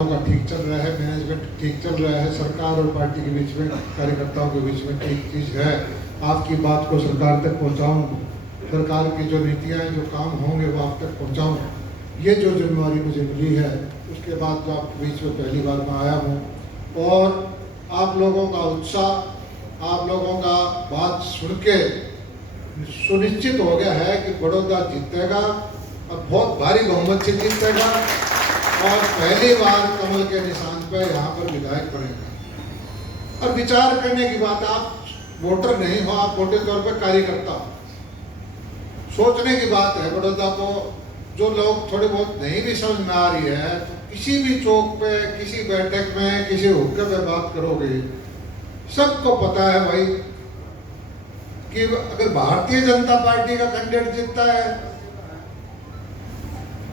का ठीक चल रहा है, मैनेजमेंट ठीक चल रहा है, सरकार और पार्टी के बीच में, कार्यकर्ताओं के बीच में ठीक चीज़ है। आपकी बात को सरकार तक पहुंचाऊं, सरकार की जो नीतियां हैं, जो काम होंगे वो आप तक पहुंचाऊं। ये जो जिम्मेवारी मुझे मिली है, उसके बाद जो आपके बीच में पहली बार मैं आया हूँ और आप लोगों का उत्साह, आप लोगों का बात सुन के सुनिश्चित हो गया है कि बड़ौदा जीतेगा और बहुत भारी बहुमत से जीतेगा और पहली बार कमल के निशान पर यहाँ पर विधायक बनेगा। और विचार करने की बात, आप वोटर नहीं हो, आप मोटे तौर पर कार्यकर्ता हो। सोचने की बात है, बड़ौदा को जो लोग थोड़ी बहुत नहीं भी समझ में आ रही है, तो किसी भी चौक पे, किसी बैठक में, किसी हुक्के पे बात करोगे, सबको पता है भाई कि अगर भारतीय जनता पार्टी का कैंडिडेट जीतता है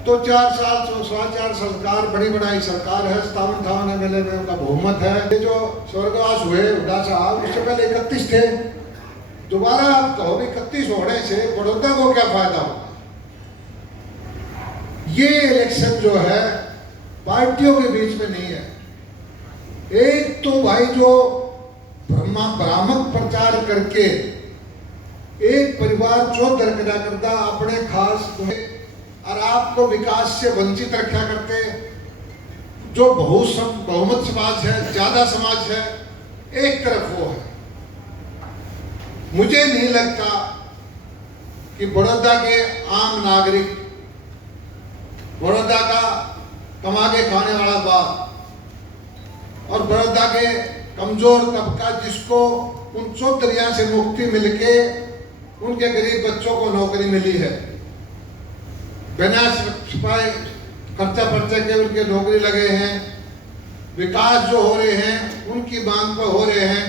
तो 4 साल 4 सरकार, बड़ी बनाई सरकार है, 57 एमएलए में उनका बहुमत है। ये जो स्वर्गवास हुए हुड्डा साहब, उससे पहले 31 थे। दोबारा आप कहो 31 होने से बड़ौदा को क्या फायदा होगा? ये इलेक्शन जो है पार्टियों के बीच में नहीं है। एक तो भाई जो भ्रामक प्रचार करके एक परिवार जो दरकिनार करता अपने खास और आपको विकास से वंचित रखा करते, जो बहुमत समाज है, ज्यादा समाज है, एक तरफ वो है। मुझे नहीं लगता कि बड़ौदा के आम नागरिक, बड़ौदा का कमा के खाने वाला बाप और बड़ौदा के कमजोर तबका, जिसको उन चौधरिया से मुक्ति मिलके उनके गरीब बच्चों को नौकरी मिली है, बिना सिपाही खर्चा पर्चा के उनके नौकरी लगे हैं, विकास जो हो रहे हैं उनकी मांग पर हो रहे हैं।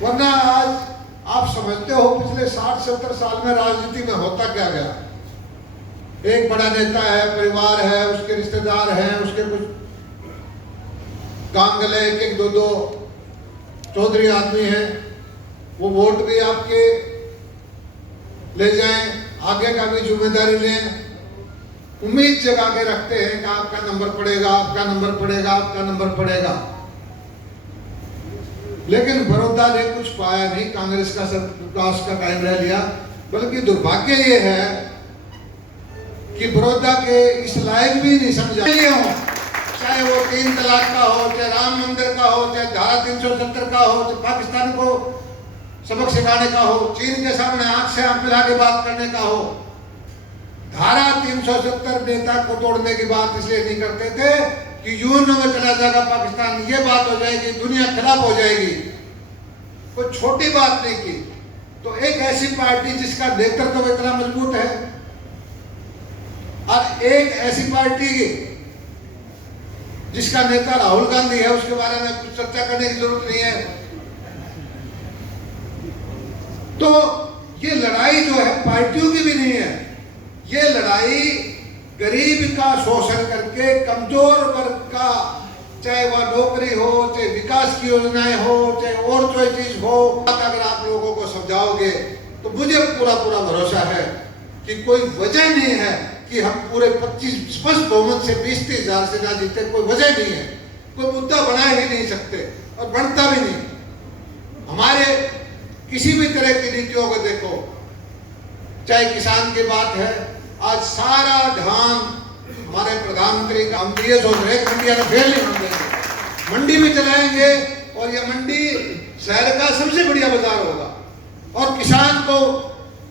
वरना आज आप समझते हो पिछले 60-70 साल में राजनीति में होता क्या गया? एक बड़ा नेता है, परिवार है, उसके रिश्तेदार हैं, उसके कुछ काम गले, एक 2 चौधरी आदमी हैं, वो वोट भी आपके ले जाएं, आगे का भी जिम्मेदारी लें, उम्मीद जगा के रखते हैं कि आपका नंबर पड़ेगा, आपका नंबर पड़ेगा, आपका नंबर पड़ेगा। लेकिन बड़ौदा ने कुछ पाया नहीं, कांग्रेस का विकास का टाइम रह लिया। बल्कि दुर्भाग्य ये है कि बड़ौदा के इस लायक भी नहीं समझा हो, चाहे वो 3 तलाक का हो, चाहे राम मंदिर का हो, चाहे धारा 370 का हो, चाहे पाकिस्तान को सबक सिखाने का हो, चीन के सामने आंख से आंख मिला के बात करने का हो। धारा 370 नेता को तोड़ने की बात इसलिए नहीं करते थे कि यूएन में चला जाएगा पाकिस्तान, ये बात हो जाएगी, दुनिया खिलाफ हो जाएगी। कोई छोटी बात नहीं की। तो एक ऐसी पार्टी जिसका नेतृत्व इतना मजबूत है और एक ऐसी पार्टी जिसका नेता राहुल गांधी है, उसके बारे में कुछ चर्चा करने की जरूरत नहीं है। तो ये लड़ाई जो है पार्टियों की भी नहीं है, ये लड़ाई गरीब का शोषण करके कमजोर वर्ग का, चाहे वह नौकरी हो, चाहे विकास की योजनाएं हो, चाहे और कोई चीज हो, अगर आप लोगों को समझाओगे तो मुझे पूरा भरोसा है कि कोई वजह नहीं है कि हम पूरे 25 स्पष्ट बहुमत से 20-30 हजार से ना जीते। कोई वजह नहीं है, कोई मुद्दा बना ही नहीं सकते और बनता भी नहीं। हमारे किसी भी तरह की नीतियों को देखो, चाहे किसान की बात है, आज सारा ध्यान हमारे प्रधानमंत्री का, हम ये सोच रहे हैं मंडिया में फेल नहीं होने देंगे, मंडी में चलाएंगे और ये मंडी शहर का सबसे बढ़िया बाजार होगा और किसान को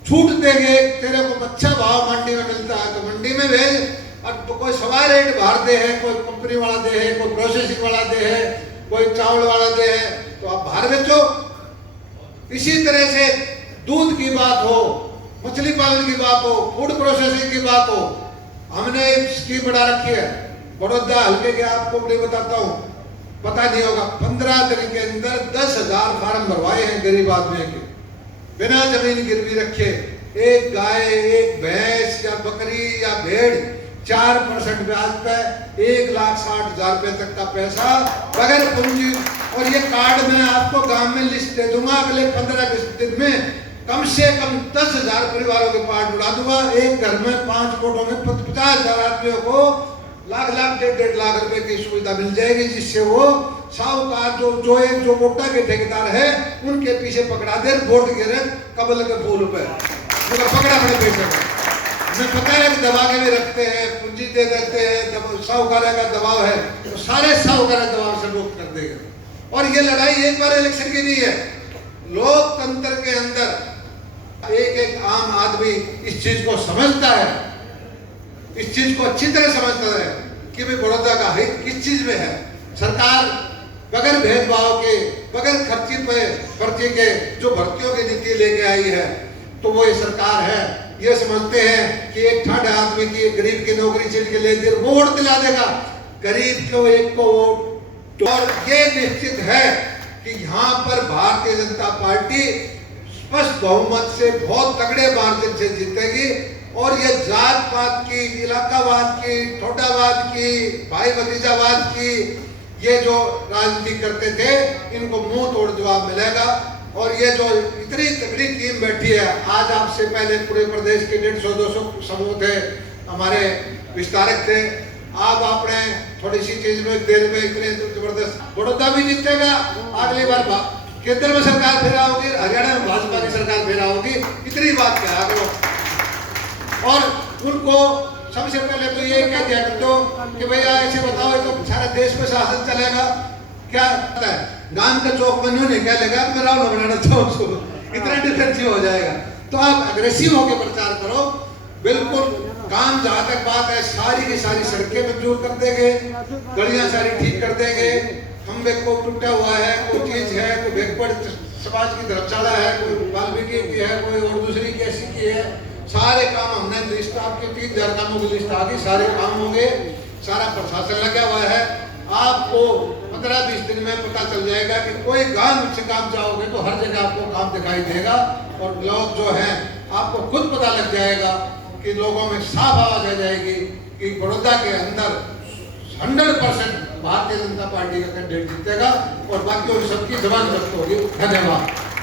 छूट देंगे। तेरे को अच्छा भाव मंडी में मिलता है तो मंडी में भेज, और तो कोई सवा रेट बाहर दे है, कोई कंपनी वाला दे है, कोई प्रोसेसिंग वाला दे है, कोई चावल वाला दे है, तो आप बाहर बेचो। इसी तरह से दूध की बात हो, मछली पालन की बात हो, फूड प्रोसेसिंग की बात हो, हमने एक स्कीम बढ़ा रखी है बड़ौदा हल्के के, आपको नहीं बताता हूं, पता नहीं होगा। 15 दिन के अंदर 10,000 फार्म भरवाए हैं गरीब आदमी के, बिना जमीन गिरवी रखे। एक गाय, एक भैंस या बकरी या भेड़ 4% ब्याज पे 1,60,000 रुपए तक का पैसा बगैर पूंजी। और ये कार्ड मैं आपको गांव में लिस्ट दे दूंगा, अगले 15 दिन में कम से कम 10,000 परिवारों के कार्ड उड़ा दूंगा। एक घर में 5 कोटों में 50,000 आदमियों को लाख लाख 1.5 लाख रुपए की सुविधा मिल जाएगी, जिससे वो साहूकार जो वोटा के ठेकेदार है उनके पीछे पकड़ा दे, वोट गिरे कमल के फूल पे मगर पकड़ा बड़े पैसे में। हमें पता है कि दबा के भी रखते हैं, पूंजी दे देते हैं, साहूकार का दबाव है तो सारे साहूकार दबाव से मुक्त कर देगा। और ये लड़ाई एक बार इलेक्शन की नहीं है, लोकतंत्र के अंदर एक एक आम आदमी इस चीज को समझता है, इस चीज को अच्छी तरह समझता है कि भाई बड़ौदा का हित किस चीज में है। सरकार बगैर भेदभाव के, बगैर खर्ची के जो भर्तियों की नीति लेके आई है, तो वो ये सरकार है ये समझते हैं कि एक ठाड आदमी की, एक गरीब की नौकरी चीज के लिए वो वोट दिला देगा, गरीब को एक को वोट। और ये निश्चित है कि यहाँ पर भारतीय जनता पार्टी स्पष्ट बहुमत से बहुत तगड़े मार्जिन से जीतेगी। और ये जात पात की, इलाकावाद की, ठोडावाद की, भाई भतीजावाद की ये जो राजनीति करते थे, इनको मुंह तोड़ जवाब मिलेगा। और ये जो इतनी तगड़ी टीम बैठी है, आज आपसे पहले पूरे प्रदेश के 150-200 समूह थे, हमारे विस्तारक थे, आप आपने थोड़ी सी चीज में देर में इतने जबरदस्त बड़ौदा भी जीतेगा। अगली बार केंद्र में सरकार फिर होगी, हरियाणा में भाजपा की सरकार फिर होगी, इतनी बात कहा करो। और उनको सबसे पहले तो ये कह दिया तो कि भैया ऐसे बताओ तो सारा देश में शासन चलेगा क्या है, गांव का चौक बनो नहीं क्या लेगा, मैं रावण बनाना चाहूँ, इतना डिफेंसिव हो जाएगा। तो आप अग्रेसिव होकर प्रचार करो। बिल्कुल काम जहाँ तक बात है, सारी की सारी सड़कें मंजूर कर देंगे, गलियां सारी ठीक कर देंगे, खंबे को टूटा हुआ है, कोई चीज है, कोई बैकवर्ड समाज की धर्मशाला है, कोई वाल्मीकि की है, कोई और दूसरी कैसी की है, सारे काम हमने लिस्ट आपके 3000 कामों की लिस्ट आ गई, सारे काम होंगे, सारा प्रशासन लगा हुआ है। आपको 15-20 दिन में पता चल जाएगा कि कोई गांव से काम जाओगे तो हर जगह आपको काम दिखाई देगा। और लोग जो हैं आपको खुद पता लग जाएगा कि लोगों में साफ आवाज आ जाएगी कि बड़ौदा के अंदर 100% भारतीय जनता पार्टी का कैंडिडेट जीतेगा और बाकी सबकी जबान जब्त होगी। धन्यवाद।